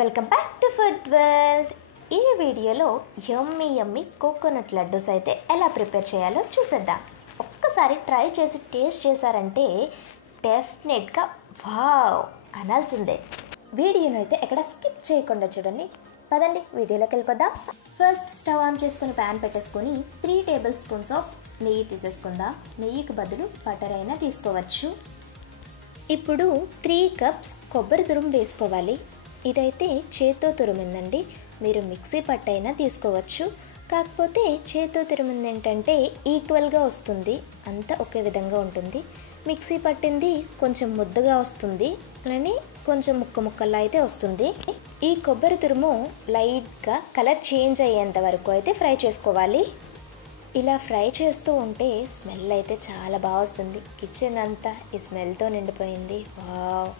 Welcome back to food world. ఈ వీడియోలో యమ్మీ coconut laddoos అయితే ఎలా ప్రిపేర్ చేయాలో చూసేద్దాం. ఒక్కసారి ట్రై చేసి టేస్ట్ చేశారంటే డెఫినెట్గా వావ్ అనాల్సిందే. వీడియోను అయితే ఎక్కడ స్కిప్ చేయకుండా చూడండి. పదండి వీడియోలోకి వెళ్ళిపోదాం. ఫస్ట్ స్టవ్ ఆన్ చేసుకుని ప్యాన్ పెట్టేసుకొని 3 టేబుల్ స్పూన్స్ ఆఫ్ నెయ్యి తీసేసుకుందాం. నెయ్యికి బదులు బటర్ అయినా తీసుకోవచ్చు. ఇప్పుడు 3 కప్స్ కొబ్బరి తురుము వేసుకోవాలి. ఇదైతే చేత్తో తురిమిందండి, మీరు మిక్సీ పట్టైనా తీసుకోవచ్చు. కాకపోతే చేత్తో తురిమింది ఏంటంటే ఈక్వల్గా వస్తుంది, అంతా ఒకే విధంగా ఉంటుంది. మిక్సీ పట్టింది కొంచెం ముద్దగా వస్తుంది, అలానే కొంచెం ముక్కల్లా అయితే వస్తుంది. ఈ కొబ్బరి తురుము లైట్గా కలర్ చేంజ్ అయ్యేంత వరకు అయితే ఫ్రై చేసుకోవాలి. ఇలా ఫ్రై చేస్తూ ఉంటే స్మెల్ అయితే చాలా బాగా వస్తుంది. కిచెన్ అంతా ఈ స్మెల్తో నిండిపోయింది. వావ్,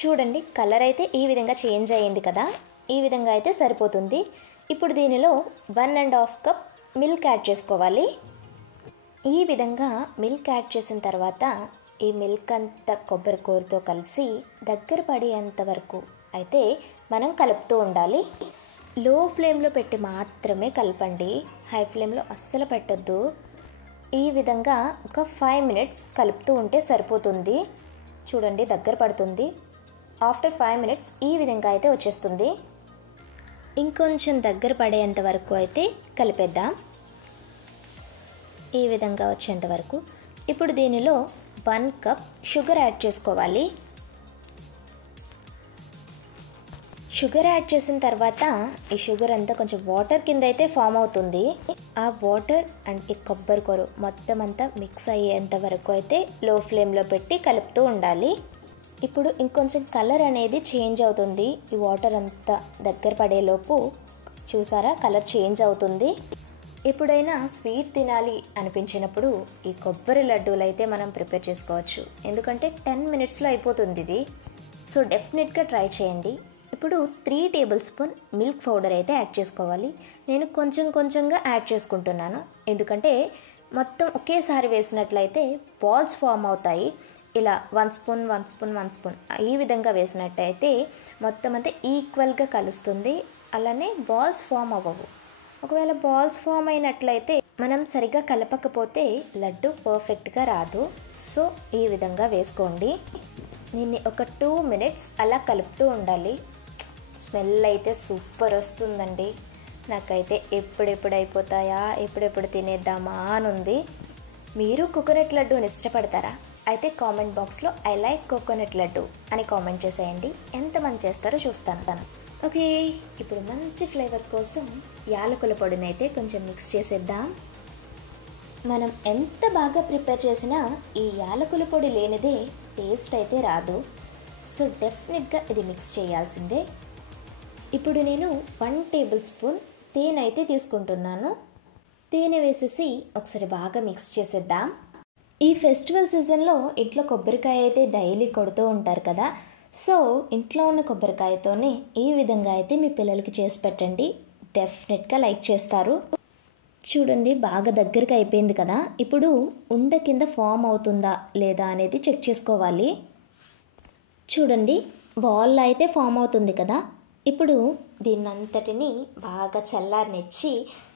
చూడండి కలర్ అయితే ఈ విధంగా చేంజ్ అయ్యింది కదా, ఈ విధంగా అయితే సరిపోతుంది. ఇప్పుడు దీనిలో 1.5 కప్ మిల్క్ యాడ్ చేసుకోవాలి. ఈ విధంగా మిల్క్ యాడ్ చేసిన తర్వాత ఈ మిల్క్ అంతా కొబ్బరి కూరతో కలిసి దగ్గర పడేంత వరకు అయితే మనం కలుపుతూ ఉండాలి. లో ఫ్లేమ్లో పెట్టి మాత్రమే కలపండి, హై ఫ్లేమ్లో అస్సలు పెట్టొద్దు. ఈ విధంగా ఒక 5 మినిట్స్ కలుపుతూ ఉంటే సరిపోతుంది. చూడండి దగ్గర పడుతుంది. ఆఫ్టర్ 5 మినిట్స్ ఈ విధంగా అయితే వచ్చేస్తుంది. ఇంకొంచెం దగ్గర పడేంత వరకు అయితే కలిపేద్దాం, ఈ విధంగా వచ్చేంత వరకు. ఇప్పుడు దీనిలో 1 కప్ షుగర్ యాడ్ చేసుకోవాలి. షుగర్ యాడ్ చేసిన తర్వాత ఈ షుగర్ అంతా కొంచెం వాటర్ కింద అయితే ఫామ్ అవుతుంది. ఆ వాటర్ అండ్ ఈ కొబ్బరి కూర మొత్తం అంతా మిక్స్ అయ్యేంత వరకు అయితే లో ఫ్లేమ్లో పెట్టి కలుపుతూ ఉండాలి. ఇప్పుడు ఇంకొంచెం కలర్ అనేది చేంజ్ అవుతుంది. ఈ వాటర్ అంతా దగ్గర పడేలోపు చూసారా కలర్ చేంజ్ అవుతుంది. ఎప్పుడైనా స్వీట్ తినాలి అనిపించినప్పుడు ఈ కొబ్బరి లడ్డూలు అయితే మనం ప్రిపేర్ చేసుకోవచ్చు, ఎందుకంటే 10 మినిట్స్లో అయిపోతుంది ఇది. సో డెఫినెట్గా ట్రై చేయండి. ఇప్పుడు 3 టేబుల్ స్పూన్ మిల్క్ పౌడర్ అయితే యాడ్ చేసుకోవాలి. నేను కొంచెంగా యాడ్ చేసుకుంటున్నాను, ఎందుకంటే మొత్తం ఒకేసారి వేసినట్లయితే బాల్స్ ఫామ్ అవుతాయి. ఇలా 1 స్పూన్ ఈ విధంగా వేసినట్టయితే మొత్తం అంతా ఈక్వల్గా కలుస్తుంది, అలానే బాల్స్ ఫామ్ అవ్వవు. ఒకవేళ బాల్స్ ఫామ్ అయినట్లయితే మనం సరిగ్గా కలపకపోతే లడ్డు పర్ఫెక్ట్గా రాదు. సో ఈ విధంగా వేసుకోండి. దీన్ని ఒక 2 మినిట్స్ అలా కలుపుతూ ఉండాలి. స్మెల్ అయితే సూపర్ వస్తుందండి. నాకైతే ఎప్పుడెప్పుడు అయిపోతాయా, ఎప్పుడెప్పుడు తినేద్దామా అని ఉంది. మీరు కోకోనట్ లడ్డూని ఇష్టపడతారా? అయితే కామెంట్ బాక్స్లో ఐ లైక్ కోకోనట్ లడ్డు అని కామెంట్ చేసేయండి. ఎంతమంది చేస్తారో చూస్తాను. ఓకే, ఇప్పుడు మంచి ఫ్లేవర్ కోసం యాలకుల పొడిని అయితే కొంచెం మిక్స్ చేసేద్దాం. మనం ఎంత బాగా ప్రిపేర్ చేసినా ఈ యాలకుల పొడి లేనిదే టేస్ట్ అయితే రాదు. సో డెఫినెట్గా ఇది మిక్స్ చేయాల్సిందే. ఇప్పుడు నేను 1 టేబుల్ స్పూన్ తేనె అయితే తీసుకుంటున్నాను. తేనె వేసేసి ఒకసారి బాగా మిక్స్ చేసేద్దాం. ఈ ఫెస్టివల్ సీజన్లో ఇంట్లో కొబ్బరికాయ అయితే డైలీ కొడుతూ ఉంటారు కదా, సో ఇంట్లో ఉన్న కొబ్బరికాయతోనే ఈ విధంగా అయితే మీ పిల్లలకి చేసి పెట్టండి, డెఫినెట్గా లైక్ చేస్తారు. చూడండి బాగా దగ్గరికి అయిపోయింది కదా. ఇప్పుడు ఉండ కింద ఫామ్ అవుతుందా లేదా అనేది చెక్ చేసుకోవాలి. చూడండి బాల్ అయితే ఫామ్ అవుతుంది కదా. ఇప్పుడు దీన్నంతటిని బాగా చల్లారనిచ్చి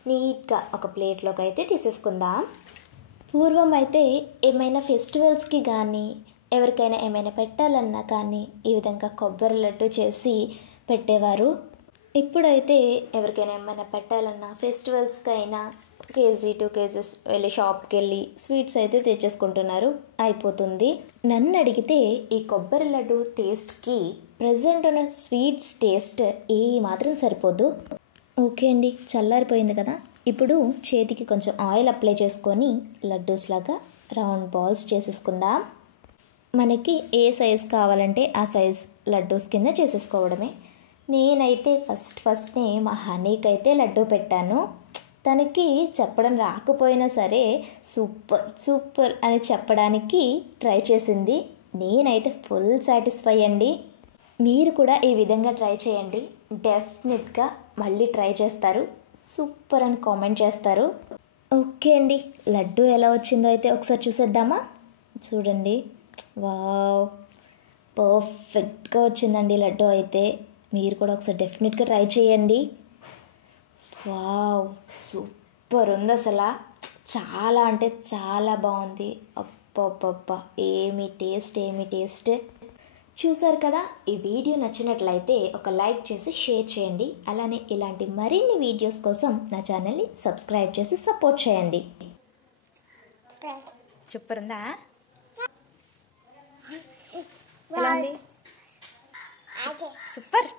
నీట్గా ఒక ప్లేట్లోకి అయితే తీసేసుకుందాం. పూర్వం అయితే ఏమైనా ఫెస్టివల్స్కి కానీ ఎవరికైనా ఏమైనా పెట్టాలన్నా కానీ ఈ విధంగా కొబ్బరి లడ్డు చేసి పెట్టేవారు. ఇప్పుడైతే ఎవరికైనా ఏమైనా పెట్టాలన్నా ఫెస్టివల్స్కి అయినా కేజీ 2 కేజెస్ వెళ్ళి షాప్కి వెళ్ళి స్వీట్స్ అయితే తెచ్చేసుకుంటున్నారు, అయిపోతుంది. నన్ను అడిగితే ఈ కొబ్బరి లడ్డు టేస్ట్కి ప్రజెంట్ ఉన్న స్వీట్స్ టేస్ట్ ఏ మాత్రం సరిపోదు. ఓకే అండి, చల్లారిపోయింది కదా. ఇప్పుడు చేతికి కొంచెం ఆయిల్ అప్లై చేసుకొని లడ్డూస్ లాగా రౌండ్ బాల్స్ చేసేసుకుందాం. మనకి ఏ సైజ్ కావాలంటే ఆ సైజ్ లడ్డూస్ కింద చేసేసుకోవడమే. నేనైతే ఫస్ట్నే మా హనీకి అయితే లడ్డూ పెట్టాను. తనకి చెప్పడం రాకపోయినా సరే సూపర్ అని చెప్పడానికి ట్రై చేసింది. నేనైతే ఫుల్ సాటిస్ఫై అండి. మీరు కూడా ఈ విధంగా ట్రై చేయండి, డెఫినెట్గా మళ్ళీ ట్రై చేస్తారు, సూపర్ అని కామెంట్ చేస్తారు. ఓకే అండి, లడ్డు ఎలా వచ్చిందో అయితే ఒకసారి చూసేద్దామా. చూడండి, వావ్ పర్ఫెక్ట్గా వచ్చిందండి లడ్డు అయితే. మీరు కూడా ఒకసారి డెఫినెట్గా ట్రై చేయండి. వావ్, సూపర్ ఉంది అసలు. చాలా అంటే చాలా బాగుంది. అబ్బబ్బబ్బా, ఏమి టేస్ట్. చూసారు కదా, ఈ వీడియో నచ్చినట్లయితే ఒక లైక్ చేసి షేర్ చేయండి. అలానే ఇలాంటి మరిన్ని వీడియోస్ కోసం నా ఛానల్ని సబ్స్క్రైబ్ చేసి సపోర్ట్ చేయండి. సూపర్ ఉందా? ఎలా ఉంది? సూపర్.